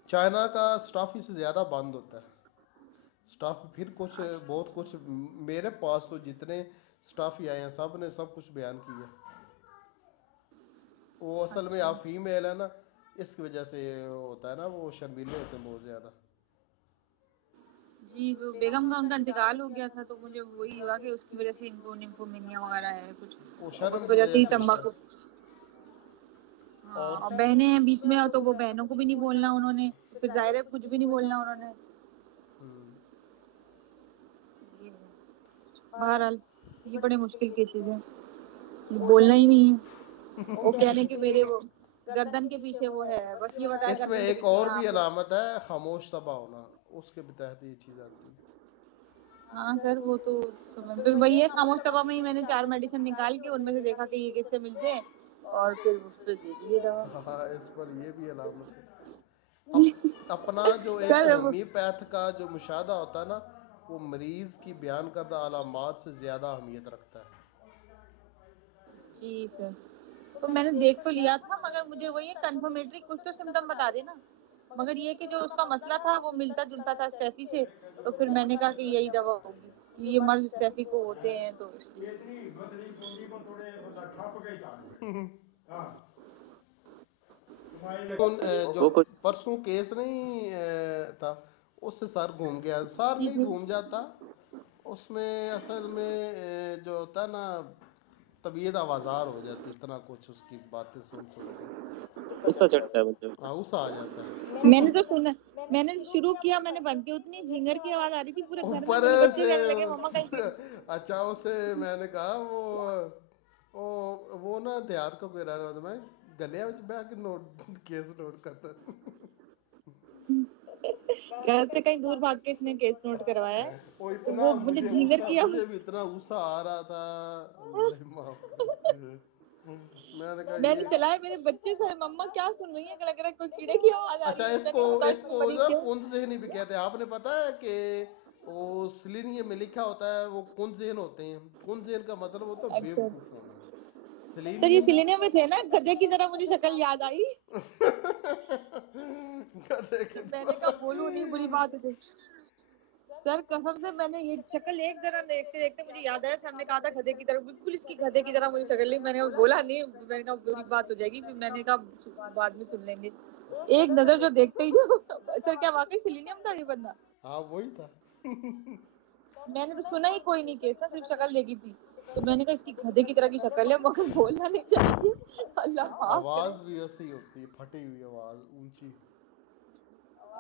चाइना का स्टाफ से ज़्यादा बंद होता है। स्टाफ फिर कुछ बहुत कुछ, मेरे पास तो जितने स्टाफ ही आए हैं सब ने सब कुछ बयान किया। वो असल में अच्छा आप फीमेल है ना, इसकी वजह से होता है ना, वो शर्मीले होते हैं बहुत ज़्यादा। जी, वो बेगम का उनका इंतकाल हो गया था तो मुझे वही हुआ कि उसकी वजह से इनको निम्फोमिनिया वगैरह है कुछ, वो और शर्म उस की वजह से वजह ही से होता तंबाकू। है। हाँ, और और बहनें हैं बीच में, तो वो बहनों को भी नहीं बोलना उन्होंने, तो फिर जाहिर है कुछ भी नहीं बोलना उन्होंने। ये है। बहरहाल ये बड़े मुश्किल केसेस हैं, बोलना ही नहीं है। वो कह रहे हैं कि मेरे वो गर्दन के पीछे वो है, बस ये बताया इसमें गर्दन के एक पीछे और यहाँ भी पे। अलामत है, खामोश तबाह होना, उसके भी तहत ये चीज़ आती है। हाँ सर वो तो फिर वही है, खामोश तबा में ही मैंने 4 मेडिसिन निकाल के उनमें से देखा कि ये किससे मिलते हैं और फिर उस पर दे दिए दवा। हाँ इस पर ये भी अलामत है। अपना जो एक सर होम्योपैथ का जो मुशाहदा होता है ना, वो मरीज की बयान करदा अलामात से ज़्यादा अहमियत रखता है। जी सर, तो मैंने देख तो लिया था मगर मुझे वही है कंफर्मेटरी कुछ तो सिम्टम बता देना। मगर ये कि जो उसका मसला था वो मिलता जुलता था स्टेफी से, तो फिर मैंने कहा कि यही दवा होगी, ये मर्ज स्टेफी को होते हैं तो इसलिए। जो वो कुछ परसों केस नहीं था, उससे सर घूम गया। सर जी नहीं जी। घूम जाता उसमें, असल में जो होता है ना, तबीयत आवाज़ार हो जाती, इतना कुछ उसकी बातें सुन सुन के गुस्सा चढ़ता है मतलब। हाँ गुस्सा आ जाता है। मैंने तो सुना, मैंने शुरू किया, मैंने बंद किया, उतनी झिंगर की आवाज आ रही थी पूरे घर में, ऊपर मेरे बच्चे से कहने लगे मम्मा कहीं। अच्छा उसे मैंने कहा वो ना देहात का कोई रहना था, मैं गलिया में बैठ के नोट केस नोट करता। घर से कहीं दूर भाग के इसने केस नोट करवाया है, वो तो इतना वो मुझे झिंगर किया। मुझे भी इतना गुस्सा आ रहा था, अल्लाह माफ करे। मैंने कहा मैंने ये चलाया, मेरे बच्चे से मम्मा क्या सुन रही है, लग रहा है कोई कीड़े की आवाज आ रही अच्छा, है। मैंने इसको कहा बताओ इतनी इसको बड़ी ना क्यों। कुंद ज़हनी भी कहते हैं। आपने पता है कि वो सिलीनियम में लिखा होता है वो कुंद ज़हन होते हैं। कुंद ज़हन का मतलब होता है अच्छा बेवकूफ होना। सर, ये सिलीनियम सिलेनियम में थे ना, गधे की जरा मुझे शक्ल याद आई। गधे की मैंने कहा बोलूं नहीं, बुरी बात है। सर कसम से मैंने ये शक्ल एक जरा देखते देखते मुझे याद आया, सर ने कहा था गधे की तरह, बिल्कुल इसकी गधे की तरह मुझे शक्ल ली। मैंने बोला नहीं, मैंने कहा बुरी बात हो जाएगी, फिर मैंने कहा बाद में सुन लेंगे। एक नजर जो देखते ही जो सर क्या वाकई सिलेनियम था ये बंदा? हाँ वही था। मैंने तो सुना ही कोई नहीं केस ना, सिर्फ शक्ल देखी थी, तो मैंने कहा इसकी गधे की तरह की शक्ल है, मगर बोलना नहीं चाहिए। अल्लाह माफ करे। आवाज भी ऐसी होती है, फटी हुई आवाज, ऊंची।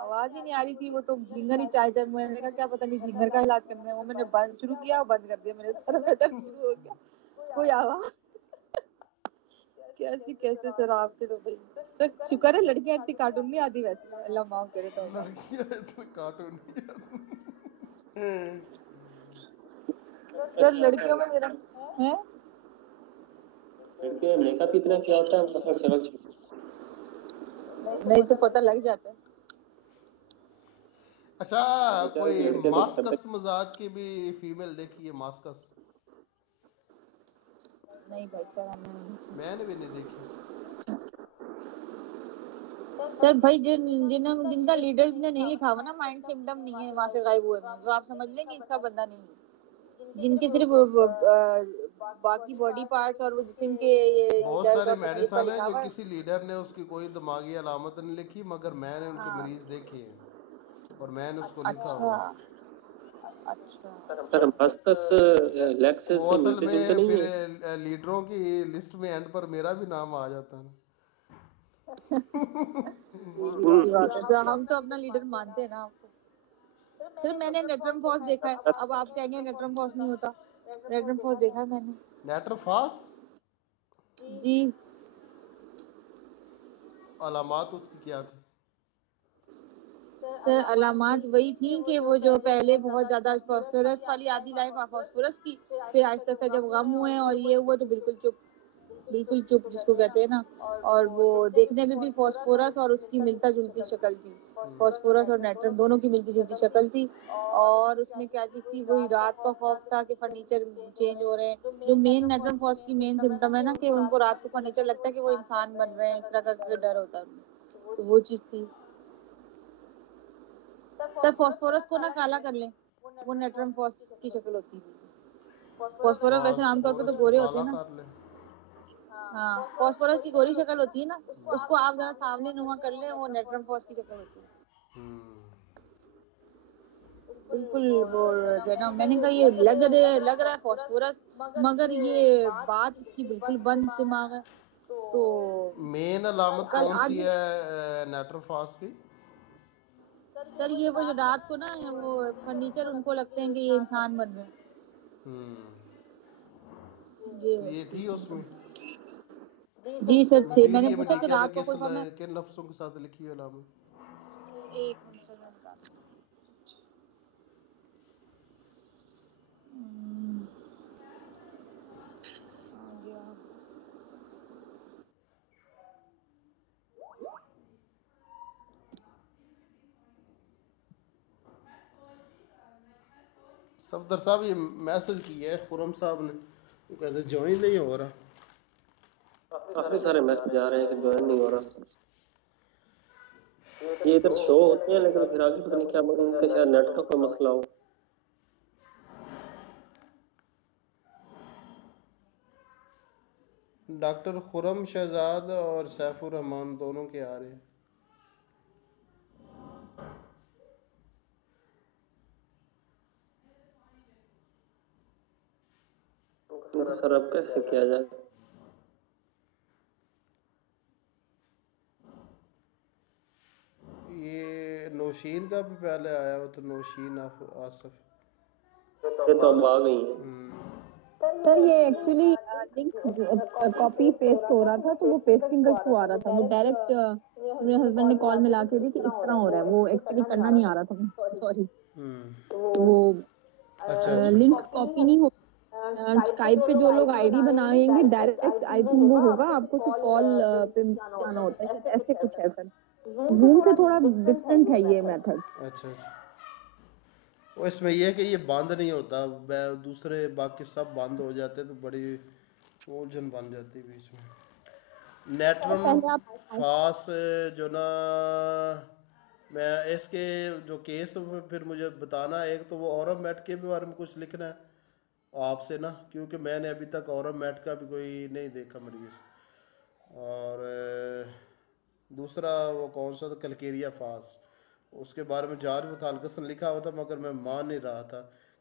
आवाज ही नहीं आ रही थी, वो तो झिंगर ही चाहे चाहे। मैंने कहा क्या पता नहीं झिंगर का इलाज करना है, वो मैंने बंद शुरू किया और बंद कर दिया, मेरे सर में दर्द शुरू हो गया, कोई आवाज कैसी कैसे सर आपके तो भाई सर शुक्र है लड़कियां इतनी कार्टून नहीं आती वैसे अल्लाह माफ करे तो लड़कियां इतने कार्टून नहीं सर लड़कियों में जरा है लड़के मेकअप इतना क्या होता है मतलब शक्ल नहीं तो पता लग जाता है अच्छा कोई लड़के तो मास्कस मिजाज की भी फीमेल देखी है मास्कस नहीं भाई सर हमने नहीं मैंने भी नहीं देखी सर भाई जिनका लीडर्स ने नहीं लिखा हुआ ना माइंड सिम्टम नहीं है वहां से गायब हुए हैं तो आप समझ लें कि इसका बंदा नहीं है जिनके सिर्फ बाकी बॉडी पार्ट्स और वो जिस्म के ये बहुत दर्द सारे और तकलीफ का मेडिसन है लिखा जो हुआ है किसी लीडर ने उसकी कोई दिमागी अलामत नहीं लिखी मगर मैंने उनके मरीज देखे हैं और मैंने उसको लिखा अच्छा हुआ है अच्छा सर मस्कस लेग्स वो से असल मिलते जुलते में नहीं फिर है। लीडरों की लिस्ट में एंड पर मेरा भी नाम आ जाता है ना अच्छी बात है सर हम तो अपना लीडर मानते हैं ना आपको सर मैंने नेट्रम फॉस देखा है अब आप कहेंगे नेट्रम फॉस नहीं होता नेट्रम फॉस देखा है मैंने नेट्रोफास जी अलामात उसकी क्या थी सर अलामात वही थी कि वो जो पहले बहुत ज्यादा फास्फोरस वाली आधी लाइफ फास्फोरस की फिर आहिस्ता आहिस्ता जब गम हुए और ये हुआ तो बिल्कुल चुप जिसको कहते हैं ना और वो देखने में भी फास्फोरस और उसकी मिलता जुलती शक्ल थी फास्फोरस और नाइट्रम दोनों की मिलती जुलती शक्ल थी और उसमें क्या चीज थी वही रात का खौफ था कि फर्नीचर चेंज हो रहे हैं जो मेन नाइट्रम फॉस की मेन सिम्टम है ना कि उनको रात को फर्नीचर लगता है कि वो इंसान बन रहे हैं इस तरह का डर होता है उनको तो वो चीज थी सर फास्फोरस को ना काला कर लें वो नाइट्रम फॉस की शक्ल होती है फास्फोरस वैसे आमतौर पे तो फास्फोरस को गोरे होते काला हैं ना कर ले हाँ फास्फोरस की गोरी शक्ल होती है ना उसको आप जरा सामने नुमा कर ले वो नेट्रम फॉस की शक्ल होती है बिल्कुल वो जो है ना मैंने कहा ये लग रहा है फास्फोरस मगर ये बात इसकी बिल्कुल बंद दिमाग है तो मेन अलामत कल कौन सी आज है नेट्रोफास की सर ये वो जो रात को ना वो फर्नीचर उनको लगते हैं कि ये इंसान बन रहे हैं ये थी उसमें जी सर से मैंने वीडियो में पूछा कि लिखा था रात को कोई मैं किन लफ्जों के साथ लिखी है अलामत एक मिनट सर मैं बताती हूँ। आ गया सफदर साहब ये मैसेज किया है खुरम साहब ने वो कहते ज्वाइन नहीं हो रहा काफी सारे मैसेज आ रहे हैं कि ज्वाइन नहीं हो रहा ये इधर शो होते हैं लेकिन फिर आगे पता नहीं क्या उनका शायद नेट का कोई मसला हो डॉक्टर खुरम शहजाद और सैफुर रहमान दोनों के आ रहे हैं उनका सर अब कैसे किया जाए ये नौशीन का भी पहले आया हुआ तो नौशीन आसफ ये तो अब आ गई है सर ये एक्चुअली लिंक कॉपी पेस्ट हो रहा था तो वो पेस्टिंग का इशू आ रहा था वो डायरेक्ट मेरे हस्बैंड ने कॉल मिला के दी कि इस तरह हो रहा है वो एक्चुअली करना नहीं आ रहा था सॉरी वो लिंक कॉपी नहीं हो स्काइप पे जो लोग आईडी बनाएंगे डायरेक्ट आई थिंक वो होगा आपको सिर्फ कॉल पे जाना होता है ऐसे कुछ है सर जूम से थोड़ा डिफरेंट है ये मेथड अच्छा वो इसमें यह है कि ये बंद नहीं होता दूसरे बाकी सब बंद हो जाते तो बड़ी उलझन बन जाती बीच में नेट्रम फास जो ना मैं इसके जो केस फिर मुझे बताना एक तो वो औरम मैट के भी बारे में कुछ लिखना है आपसे ना क्योंकि मैंने अभी तक औरम मैट का भी कोई नहीं देखा मरीज और दूसरा वो कौन सा था कलकेरिया फास उसके बारे में जार्ज वथालकस ने लिखा हुआ था मगर मैं मान नहीं रहा था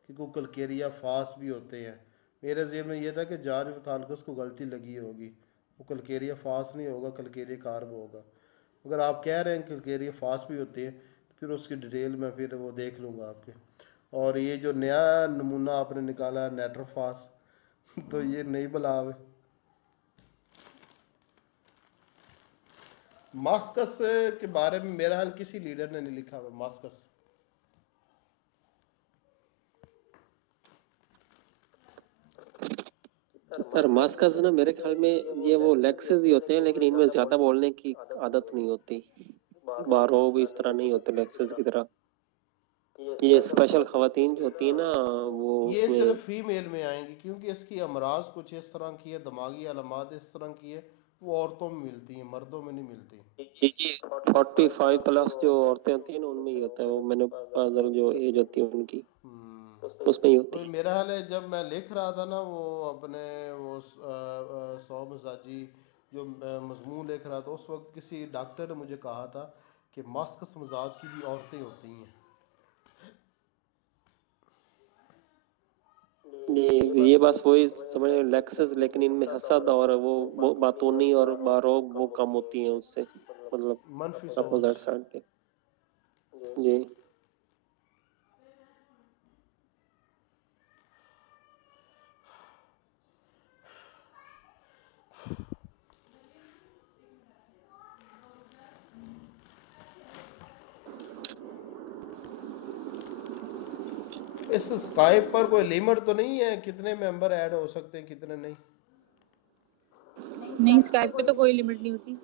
कि कोई कलकेरिया फास भी होते हैं मेरे ज़हन में ये था कि जार्ज वथालकस को गलती लगी होगी वो कलकेरिया फास नहीं होगा कलकेरिया कार्ब होगा अगर आप कह रहे हैं कलकेरिया फास भी होते हैं तो फिर उसकी डिटेल में फिर वो देख लूँगा आपके और ये जो नया नमूना आपने निकाला है नेट्रोफास तो ये नई बलाव है मास्कस के बारे में मेरा हाल किसी लीडर ने नहीं लिखा हुआ मास्कस। सर मास्कस ना मेरे ख्याल में ये वो लेक्सेस ही होते हैं, लेकिन इनमें ज्यादा बोलने की आदत नहीं होती। बारो भी इस तरह नहीं होते लेक्सेस की तरह। ये स्पेशल खवातीन जो होती है ना, वो ये उसमें सिर्फ फीमेल में आएंगी क्योंकि इसकी अमराज कुछ इस तरह की है, दिमागी अलामात इस तरह की है, वो औरतों में मिलती हैं, मर्दों में नहीं मिलती। ये 45 प्लस जो औरतें होती हैं ना, उनमें ही होता है वो। मैंने जो एज होती है उनकी, उसमें ही होती तो है। मेरा हाल है जब मैं लिख रहा था ना वो अपने वो 100 मजाजी जो मजमून लिख रहा था, उस वक्त किसी डॉक्टर ने मुझे कहा था कि मास्कस मिजाज की भी औरतें होती हैं। ये बस वही समझ लेक्सेस, लेकिन इनमें हसद और वो बातूनी और बारो वो कम होती हैं उससे, मतलब मनफी अपोजिट सोच। साइड पे। जी। इस स्काइप पर कोई लिमिट तो नहीं है कितने मेंबर ऐड हो सकते हैं कितने नहीं? नहीं, स्काइप पे तो कोई लिमिट नहीं होती।